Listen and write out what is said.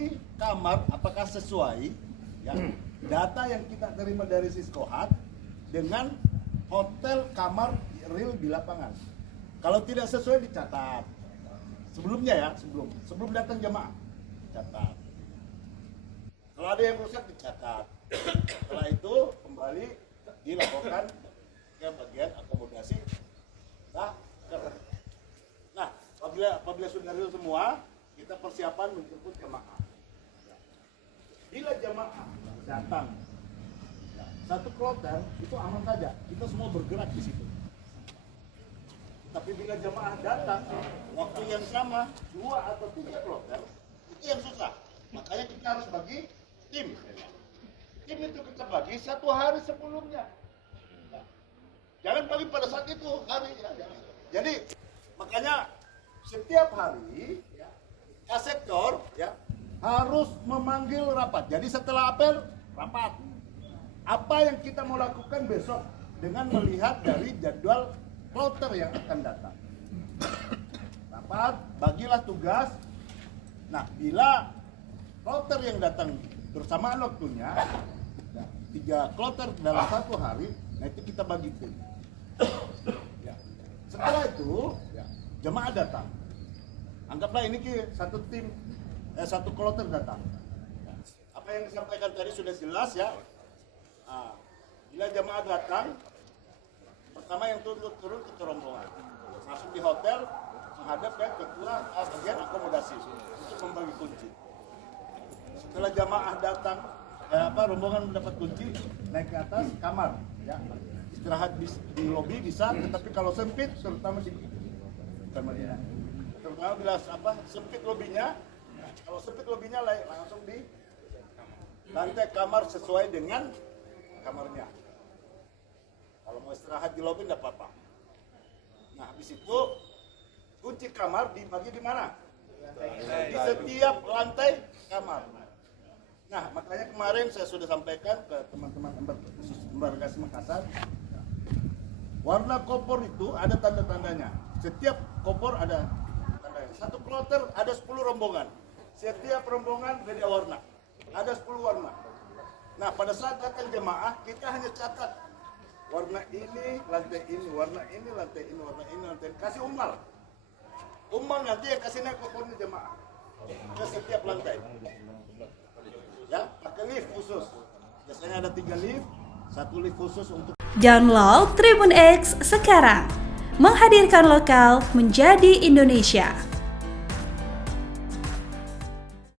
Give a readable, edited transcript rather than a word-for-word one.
di kamar apakah sesuai ya data yang kita terima dari Siskohat dengan hotel kamar real di lapangan. Kalau tidak sesuai dicatat. Sebelumnya ya, sebelum datang jemaah catat. Kalau ada yang rusak dicatat. Setelah itu kembali dilaporkan ke bagian akomodasi. Nah, apabila sudah real semua, kita persiapan menjemput jemaah. Bila jemaah datang, satu kloter itu aman saja, kita semua bergerak di situ. Tapi bila jemaah datang, waktu yang sama 2 atau 3 kloter, itu yang susah. Makanya kita harus bagi tim. Tim itu kita bagi 1 hari sebelumnya. Jangan bagi pada saat itu hari. Jadi makanya setiap hari Kasektor harus memanggil rapat. Jadi setelah apel rapat. Apa yang kita mau lakukan besok dengan melihat dari jadwal kloter yang akan datang. Rapat, bagilah tugas. Nah, bila kloter yang datang bersamaan waktunya 3 kloter dalam 1 hari, nah itu kita bagi tim. Setelah itu jemaah datang. Anggaplah ini satu tim, satu kloter datang. Apa yang disampaikan tadi sudah jelas ya. Nah, bila jemaah datang, pertama yang turun ke rombongan, masuk di hotel, menghadap ke ketua bagian akomodasi untuk membagi kunci. Setelah jemaah datang, rombongan mendapat kunci, naik ke atas kamar, ya. Istirahat di lobi bisa, tetapi kalau sempit, terutama di kamar ini. Terutama bila sempit lobinya, kalau sempit lobinya langsung di lantai kamar sesuai dengan kamarnya. Kalau mau istirahat di lobi tidak apa-apa. Nah, habis itu kunci kamar dibagi di mana? Di setiap lantai kamar. Nah, makanya kemarin saya sudah sampaikan ke teman-teman embarkasi Makassar. Warna kopor itu ada tanda-tandanya. Setiap kopor ada tandanya. Satu kloter ada 10 rombongan. Setiap rombongan beda warna. Ada 10 warna. Nah, pada saat datang jemaah, kita hanya catat warna ini, lantai ini, warna ini, lantai ini, warna ini, lantai ini. Kasih umal. Umal nanti yang kasih naik kopornya jemaah ke setiap lantai. Ya, pakai lift khusus. Biasanya ada 3 lift, 1 lift khusus untuk. Download Tribun X sekarang. Menghadirkan lokal menjadi Indonesia.